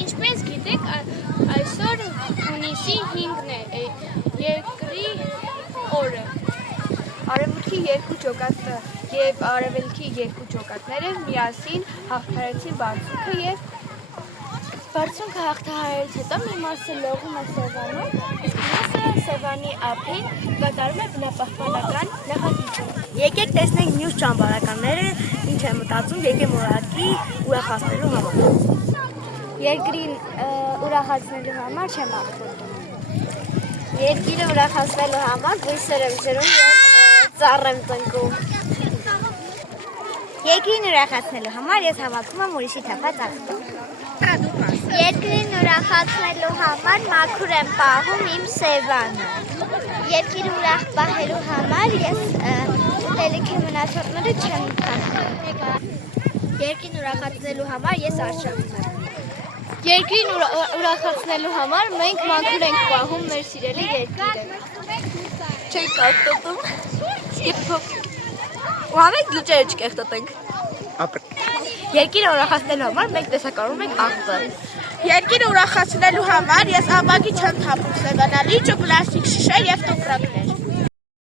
Ինչպես գիտեք, այսօր հունիսի 5-ն է երկրի օրը։ Արևմուտքի երկու ջոկատը և արևելքի երկու ջոկատները միասին հաղթահարեցին բարձունքը և բարձունքը հաղթահարելուց հետո մի մասը լողում է Սևանում, իսկ մյուսը Սևանի ափին կատարում է բնապահպանական նախագիծը։ Եկեք տեսնենք մյուս ճամբարականները ինչ է մտածում երկրի ուրախացնելու համար։ Երկրին ուրախացնելու համար չեմ աղթում։ Երկիրը ուրախացնելու համար բույսեր եմ ջրում և ծառ եմ տնկում։ Երկրին ուրախացնելու համար ես հավաքում եմ ուրիշի թափած աղտում։ Երկրին ուրախացնելու համար մաքուր եմ պահում իմ Սևանը։ Երկիրը ուրախ պահելու համար ես ուտելիքի մնացորդները չեմ թափում։ Երկրին ուրախացնելու համար ես արշավում եմ։ Երկրին ուրախացնելու համար մենք մաքուր ենք պահում մեր սիրելի երկիրը։ Չենք կաղտոտում։ Ու համենք լուճերը չկեղտոտենք։ Երկիրը ուրախացնելու համար մենք տեսակարում ենք աղտը։ Երկիրը ուրախացնելու համար ես ամագի չեմ թափում Սևանալիճ ու պլաստիկ շիշեր և տոպրակներ։